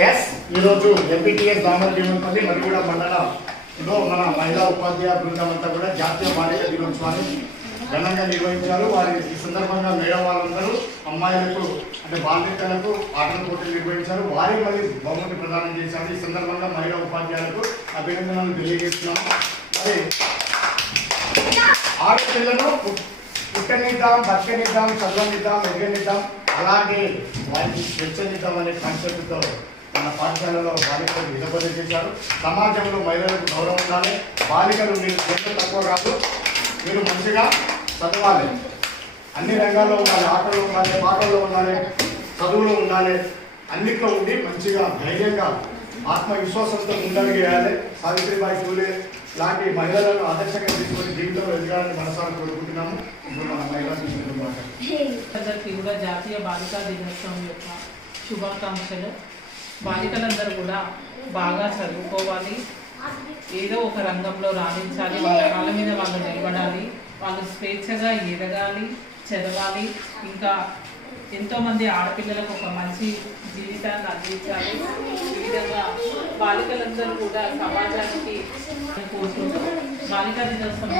Yes ఈరోజు ఎంపీటీఎస్ దామర్ జీవన్పల్లి మరియు కూడా మండలంలో మన మహిళా ఉపాధ్యాయ బృందం అంతా కూడా జాతీయ బాలిక దినోత్సవాన్ని ఘనంగా నిర్వహించారు. వారి ఈ సందర్భంగా మేడం వాళ్ళందరూ అమ్మాయిలకు అంటే బాలికలకు ఆటల పోటీలు నిర్వహించారు. వారి మళ్ళీ బహుమతి ప్రదానం చేశారు. ఈ సందర్భంగా మహిళా ఉపాధ్యాయులకు అభినందనలు తెలియజేస్తున్నాము. మరి ఆడపిల్లను పుట్టనిద్దాం బతకనిద్దాం చదవనిద్దాం ఎగనిద్దాం అలాగే వారికి స్వేచ్ఛనిద్దాం అనే కాన్సెప్ట్తో మన పాఠశాలలో బాలికలకు నిలబడి చేశారు. సమాజంలో మహిళలకు గౌరవం ఉండాలి. బాలికలు మీరు స్వేచ్ఛ తక్కువ కాదు. మీరు మంచిగా చదవాలి. అన్ని రంగాల్లో ఉండాలి. ఆటల్లో ఉండాలి పాటల్లో ఉండాలి చదువులో ఉండాలి. అన్నిట్లో ఉండి మంచిగా ధైర్యంగా ఆత్మవిశ్వాసంతో ముందడుగేయాలి సావిత్రిబాయి పూలే లాంటి మహిళలను ఆదర్శంగా తీసుకొని జీవితంలో ఎదగాలని మనసారా కోరుకుంటున్నాము. ఇప్పుడు మన మహిళా శిక్షణ కూడా జాతీయ బాలికా దినోత్సవం యొక్క శుభాకాంక్షలు. బాలికలందరూ కూడా బాగా చదువుకోవాలి. ఏదో ఒక రంగంలో రాణించాలి. వాళ్ళ కాళ్ళ మీద వాళ్ళు నిలబడాలి. వాళ్ళు స్వేచ్ఛగా ఎదగాలి చదవాలి. ఇంకా ఎంతోమంది ఆడపిల్లలకు ఒక మంచి జీవితాన్ని అందించాలి. ఈ విధంగా బాలికలందరూ కూడా సమాజానికి కోరుకుంటూ బాలికా దినోత్సవం